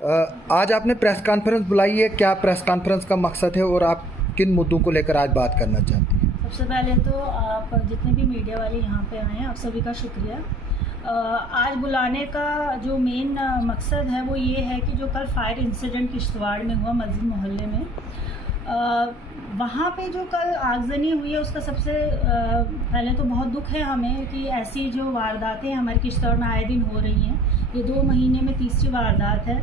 आज आपने press conference बुलाई है, क्या प्रेस कॉन्फ्रेंस का मकसद है और आप किन मुद्दों को लेकर आज बात करना चाहते हैं? सबसे पहले तो आप जितने भी मीडिया वाले यहाँ पे आए हैं आप सभी का शुक्रिया। आज बुलाने का जो मेन मकसद है वो ये है कि जो कल फायर इंसिडेंट किश्तवाड़ में हुआ मस्जिद मोहल्ले में, वहाँ पे जो कल आगजनी हुई है उसका सबसे पहले तो बहुत दुख है हमें कि ऐसी जो वारदातें हमारे किश्तवाड़ में आए दिन हो रही हैं। ये 2 महीने में तीसरी वारदात है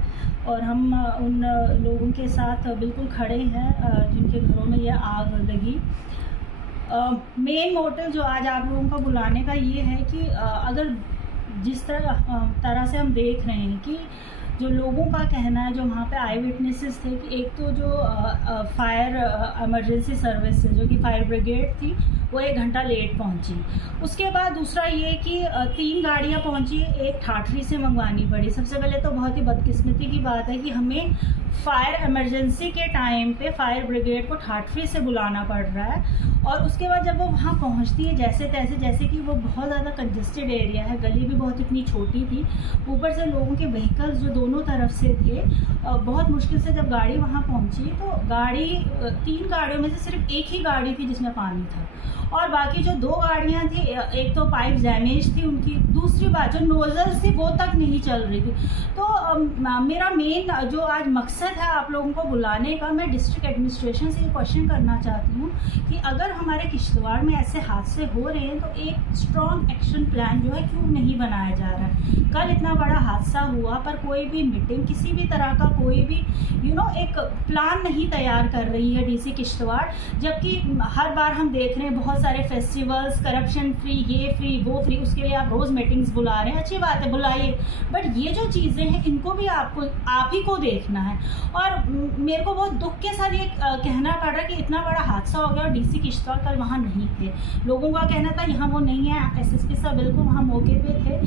और हम उन लोगों के साथ बिल्कुल खड़े हैं जिनके घरों में ये आग लगी। मेन मोटिव जो आज आप लोगों का बुलाने का ये है कि अगर जिस तरह से हम देख रहे हैं कि जो लोगों का कहना है, जो वहाँ पे आई विटनेसेस थे कि एक तो जो फायर इमरजेंसी सर्विस जो कि फायर ब्रिगेड थी वो 1 घंटा लेट पहुँची। उसके बाद दूसरा ये कि 3 गाड़ियाँ पहुँची, एक ठाठरी से मंगवानी पड़ी। सबसे पहले तो बहुत ही बदकिस्मती की बात है कि हमें फायर इमरजेंसी के टाइम पे फायर ब्रिगेड को ठाठरी से बुलाना पड़ रहा है और उसके बाद जब वो वहाँ पहुँचती है जैसे तैसे, जैसे कि वो बहुत ज़्यादा कंजेस्टेड एरिया है, गली भी बहुत इतनी छोटी थी, ऊपर से लोगों के व्हीकल्स जो दोनों तरफ से थे, बहुत मुश्किल से जब गाड़ी वहाँ पहुँची तो गाड़ी 3 गाड़ियों में से सिर्फ एक ही गाड़ी थी जिसमें पानी था और बाकी जो 2 गाड़ियाँ थी, एक तो पाइप डैमेज थी उनकी, दूसरी बात जो नोजल्स थी वो तक नहीं चल रही थी। तो मेरा मेन जो आज मकसद है आप लोगों को बुलाने का, मैं डिस्ट्रिक्ट एडमिनिस्ट्रेशन से ये क्वेश्चन करना चाहती हूँ कि अगर हमारे किश्तवाड़ में ऐसे हादसे हो रहे हैं तो एक स्ट्रॉन्ग एक्शन प्लान जो है क्यों नहीं बनाया जा रहा है। कल इतना बड़ा हादसा हुआ पर कोई भी मीटिंग, किसी भी तरह का कोई भी एक प्लान नहीं तैयार कर रही है डीसी किश्तवाड़, जबकि हर बार हम देख रहे हैं बहुत सारे फेस्टिवल्स, करप्शन फ्री, ये फ्री वो फ्री, उसके लिए आप रोज़ मीटिंग्स बुला रहे हैं, अच्छी बात है बुलाइए, बट ये जो चीज़ें हैं इनको भी आप ही को देखना है। और मेरे को बहुत दुख के साथ ये कहना पड़ रहा है कि इतना बड़ा हादसा हो गया और डीसी किश्तवाड़ कल वहाँ नहीं थे। लोगों का कहना था यहाँ वो नहीं है, एसएसपी साहब बिल्कुल वहाँ मौके पे थे,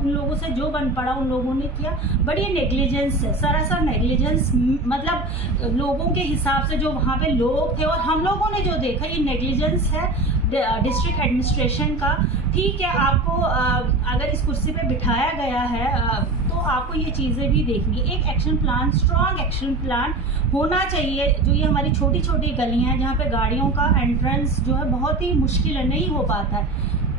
उन लोगों से जो बन पड़ा उन लोगों ने किया, बट ये नेग्लिजेंस है, सरासर नेग्लिजेंस। मतलब लोगों के हिसाब से जो वहाँ पे लोग थे और हम लोगों ने जो देखा, ये नेग्लिजेंस है डिस्ट्रिक्ट एडमिनिस्ट्रेशन का। ठीक है, आपको अगर इस कुर्सी पे बिठाया गया है तो आपको ये चीज़ें भी देखनी, एक action plan, strong action plan होना चाहिए। जो ये हमारी छोटी छोटी गलियाँ हैं जहाँ पे गाड़ियों का एंट्रेंस जो है बहुत ही मुश्किल है, नहीं हो पाता है,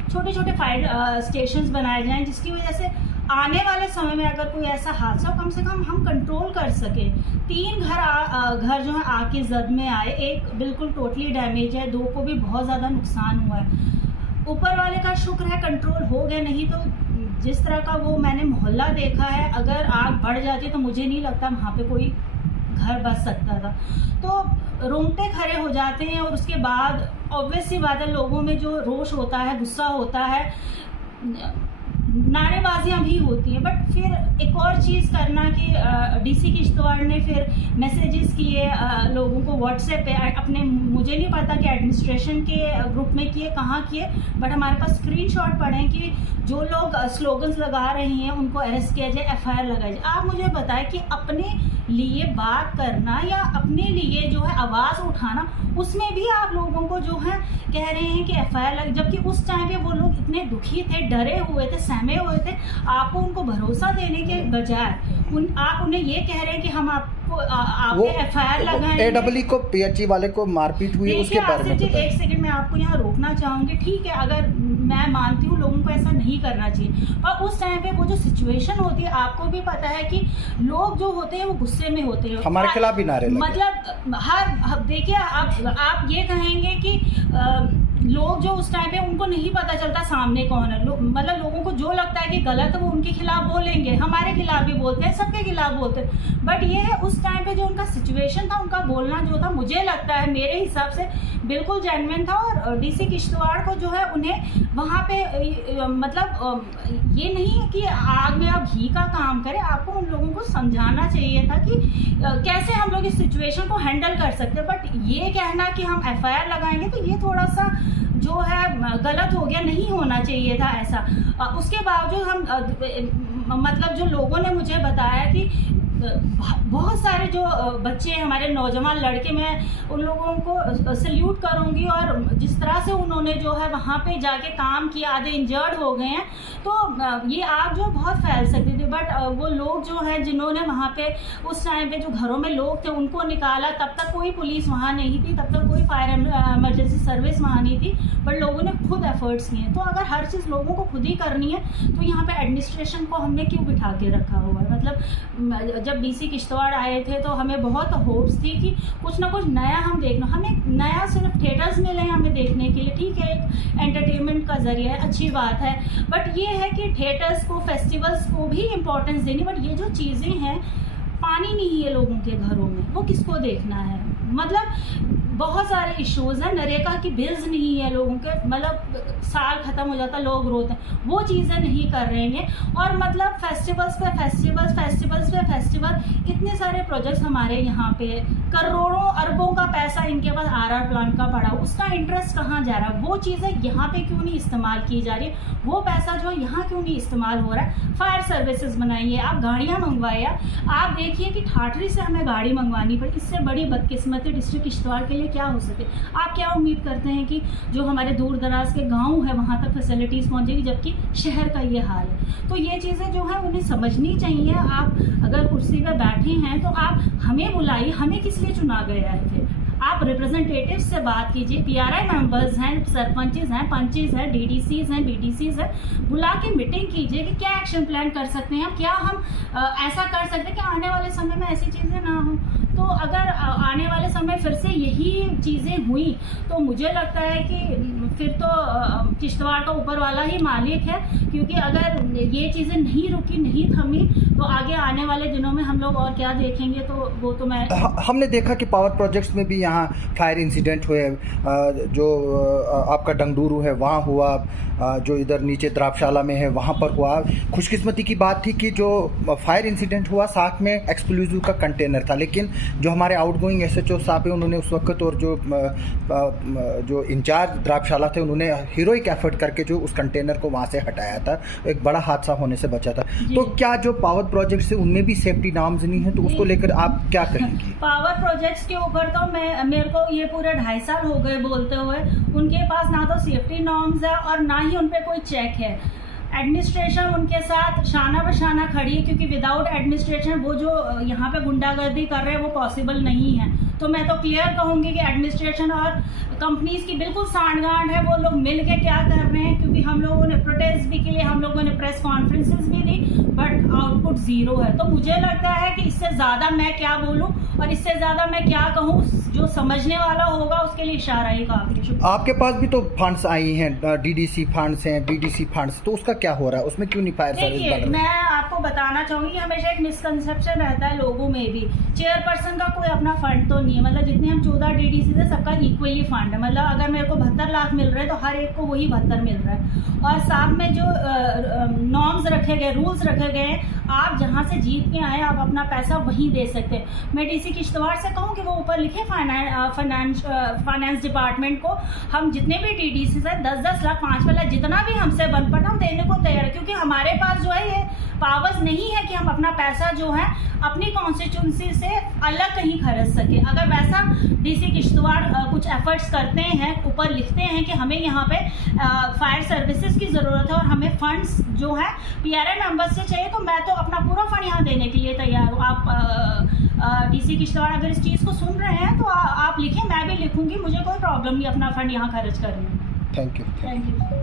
छोटे छोटे फायर स्टेशंस बनाए जाएं जिसकी वजह से आने वाले समय में अगर कोई ऐसा हादसा कम से कम हम कंट्रोल कर सके। 3 घर जो है आग की जद में आए, एक बिल्कुल टोटली डैमेज है, 2 को भी बहुत ज़्यादा नुकसान हुआ है। ऊपर वाले का शुक्र है कंट्रोल हो गया, नहीं तो जिस तरह का वो मैंने मोहल्ला देखा है, अगर आग बढ़ जाती तो मुझे नहीं लगता वहाँ पे कोई घर बच सकता था। तो रोंगटे खड़े हो जाते हैं और उसके बाद ऑब्वियस सी बात है, लोगों में जो रोष होता है, गुस्सा होता है, नारेबाजियाँ भी होती हैं, बट फिर एक और चीज़ करना कि डीसी किश्तवाड़ ने फिर मैसेजेस किए लोगों को व्हाट्सएप पे अपने, मुझे नहीं पता कि एडमिनिस्ट्रेशन के ग्रुप में किए, कहाँ किए, बट हमारे पास स्क्रीनशॉट पड़े हैं कि जो लोग स्लोगन्स लगा रहे हैं उनको अरेस्ट किया जाए, एफआईआर लगाई जाए। आप मुझे बताएं कि अपने लिए बात करना या अपने लिए जो है आवाज़ उठाना, उसमें भी आप लोगों को जो है कह रहे हैं कि एफआईआर लग, जबकि उस टाइम पे वो लोग इतने दुखी थे, डरे हुए थे, सहमे हुए थे। आपको उनको भरोसा देने के बजाय आप उन्हें ये कह रहे हैं कि हम आपके एफआईआर लगाएंगे। एडब्ल्यू को पीएचई वाले को मारपीट हुई, उसके बारे में एक सेकंड में आपको यहाँ रोकना चाहूँगी। ठीक है, अगर मैं मानती हूँ लोगों को ऐसा नहीं करना चाहिए, और उस टाइम पे वो जो सिचुएशन होती है, आपको भी पता है कि लोग जो होते हैं वो गुस्से में होते हैं, हमारे खिलाफ भी नारे लगे। मतलब देखिए, आप ये कहेंगे कि लोग जो उस टाइम पे उनको नहीं पता चलता सामने कौन है, मतलब लोगों को जो लगता है कि गलत है वो उनके खिलाफ बोलेंगे, हमारे खिलाफ भी बोलते हैं, सबके खिलाफ बोलते हैं, बट ये है उस टाइम पे जो उनका सिचुएशन था, उनका बोलना जो था, मुझे लगता है मेरे हिसाब से बिल्कुल जेन्युइन था। और डीसी किश्तवाड़ को जो है उन्हें वहाँ पे मतलब ये नहीं है कि आग में आप घी का काम करें, आपको उन लोगों को समझाना चाहिए था कि कैसे हम लोग इस सिचुएशन को हैंडल कर सकते हैं। बट ये कहना कि हम एफआईआर लगाएंगे तो ये थोड़ा सा जो है गलत हो गया, नहीं होना चाहिए था ऐसा। उसके बावजूद हम मतलब जो लोगों ने मुझे बताया कि बहुत सारे जो बच्चे हमारे नौजवान लड़के, मैं उन लोगों को सल्यूट करूंगी, और जिस तरह से उन्होंने जो है वहाँ पे जाके काम किया, आधे इंजर्ड हो गए हैं, तो ये आग जो बहुत फैल सकती थी। बट वो लोग जो है जिन्होंने वहाँ पे उस टाइम पे जो घरों में लोग थे उनको निकाला, तब तक कोई पुलिस वहाँ नहीं थी, तब तक कोई फायर इमरजेंसी सर्विस वहाँ नहीं थी, बट लोगों ने खुद एफर्ट्स किए। तो अगर हर चीज़ लोगों को खुद ही करनी है तो यहाँ पे एडमिनिस्ट्रेशन को हमने क्यों बिठा के रखा हुआ है। मतलब जब डीसी किश्तवाड़ आए थे तो हमें बहुत होप्स थी कि कुछ ना कुछ नया हम देखना, हमें नया सिर्फ थिएटर्स मिले हैं हमें देखने के लिए, ठीक है एक एंटरटेनमेंट का जरिया है, अच्छी बात है, बट ये है कि थिएटर्स को फेस्टिवल्स को भी इम्पोर्टेंस देनी, बट ये जो चीज़ें हैं, पानी नहीं है लोगों के घरों में, वो किसको देखना है। मतलब बहुत सारे इश्यूज़ हैं, नरेगा की बिल्स नहीं है लोगों के, मतलब साल ख़त्म हो जाता लोग रोते हैं, वो चीज़ें नहीं कर रहे हैं। और मतलब फेस्टिवल्स पे फेस्टिवल, इतने सारे प्रोजेक्ट्स हमारे यहाँ पे, करोड़ों अरबों का पैसा इनके पास आरआर प्लान का पड़ा, उसका इंटरेस्ट कहाँ जा रहा है, वो चीज़ें यहाँ पे क्यों नहीं इस्तेमाल की जा रही, वो पैसा जो है यहाँ क्यों नहीं इस्तेमाल हो रहा है। फायर सर्विसेज बनाइए, आप गाड़ियाँ मंगवाइए, आप देखिए कि ठाठरी से हमें गाड़ी मंगवानी पड़ी, इससे बड़ी बदकिस्मती डिस्ट्रिक्ट किश्तवाड़ के लिए क्या हो सके। आप क्या उम्मीद करते हैं कि जो हमारे दूर दराज के गांव है वहां तक फैसिलिटीज़ पहुंचेगी, जबकि शहर का ये हाल है। तो ये चीज़ें जो है उन्हें समझनी चाहिए। आप अगर कुर्सी पर बैठे हैं तो आप हमें बुलाइए, हमें किस लिए चुना गया है, फिर आप रिप्रेजेंटेटिव से बात कीजिए, पीआरआई मेंबर्स हैं, सरपंचेस हैं, पंचेस हैं, डीडीसीज हैं, बीडीसीज हैं, बुला के मीटिंग कीजिए कि क्या एक्शन प्लान कर सकते हैं, क्या हम ऐसा कर सकते हैं कि आने वाले समय में ऐसी चीज़ें ना हो। तो अगर आने वाले समय फिर से यही चीज़ें हुई तो मुझे लगता है कि फिर तो किश्तवाड़ का ऊपर वाला ही मालिक है, क्योंकि अगर ये चीज़ें नहीं रुकी, नहीं थमी, तो आगे आने वाले दिनों में हम लोग और क्या देखेंगे। तो वो तो मैं हमने देखा कि पावर प्रोजेक्ट्स में भी यहाँ फायर इंसिडेंट हुए, जो आपका डंगडूरू है वहाँ हुआ, जो इधर नीचे द्राबशाला में है वहाँ पर हुआ। खुशकिस्मती की बात थी कि जो फायर इंसिडेंट हुआ साथ में एक्सप्लोजिव का कंटेनर था, लेकिन जो हमारे आउटगोइंग एसएचओ साहब हैं उन्होंने उस वक्त, और जो इंचार्ज द्राबशाला थे उन्होंने हीरोइक एफर्ट करके जो उस कंटेनर को वहाँ से हटाया था, एक बड़ा हादसा होने से बचा था। तो क्या जो पावर प्रोजेक्ट्स है उनमें भी सेफ्टी नॉर्म्स नहीं है, तो उसको लेकर आप क्या कहेंगी? पावर प्रोजेक्ट्स के ऊपर तो मेरे को ये पूरे 2.5 साल हो गए बोलते हुए, उनके पास ना तो सेफ्टी नॉर्म्स है और ना ही उन पे कोई चेक है। एडमिनिस्ट्रेशन उनके साथ शाना बशाना खड़ी है, क्योंकि विदाउट एडमिनिस्ट्रेशन वो जो यहाँ पे गुंडागर्दी कर रहे हैं वो पॉसिबल नहीं है। तो मैं तो क्लियर कहूँगी कि एडमिनिस्ट्रेशन और कंपनीज की बिल्कुल सांठगांठ है, वो लोग मिल के क्या कर रहे हैं, क्योंकि हम लोगों ने प्रोटेस्ट भी के लिए, हम लोगों ने प्रेस कॉन्फ्रेंसेस भी दी, बट आउटपुट ज़ीरो है। तो मुझे लगता है कि इससे ज़्यादा मैं क्या बोलूँ और इससे ज़्यादा मैं क्या कहूँ, जो समझने वाला होगा उसके लिए इशारा ही काफ़ी। आपके पास भी तो फंड्स आई हैं, डीडीसी फंड्स हैं, बीडीसी फंड्स, तो उसका क्या हो रहा है, उसमें क्यों नहीं फायर सर्विस बन रहा है? मैं आपको बताना चाहूँगी, हमेशा एक मिसकंसेप्शन रहता है लोगों में भी, चेयरपर्सन का कोई अपना फंड तो नहीं है। मतलब जितने हम 14 डीडीसी से सबका इक्वली फंड है, मतलब अगर मेरे को 72 लाख मिल रहे हैं तो हर एक को वही 72 मिल रहा है। और साथ में जो नॉर्म्स रखे गए, रूल्स रखे गए हैं, आप जहाँ से जीत के आए आप अपना पैसा वहीं दे सकते हैं। मैं डीसी किश्तवाड़ से कहूँ कि वो ऊपर लिखे फाइनेंस डिपार्टमेंट को, हम जितने भी डीडीसी हैं 10-10 लाख 5 लाख जितना भी हमसे बन पड़ता हम देने को तैयार है, क्योंकि हमारे पास जो है ये पावर्स नहीं है कि हम अपना पैसा जो है अपनी कॉन्स्टिट्यूंसी से अलग कहीं खर्च सके। अगर वैसा डीसी किश्तवाड़ कुछ एफर्ट्स करते हैं, ऊपर लिखते हैं कि हमें यहाँ पे फायर सर्विसेज की ज़रूरत है और हमें फंड्स जो है पीआरआई मेंबर्स से चाहिए, तो मैं तो अपना पूरा फंड यहाँ देने के लिए तैयार हूँ। आप डीसी किश्तवाड़ अगर इस चीज़ को सुन रहे हैं तो आप लिखें, मैं भी लिखूँगी, मुझे कोई प्रॉब्लम नहीं अपना फंड यहाँ खर्च करने में। Thank you.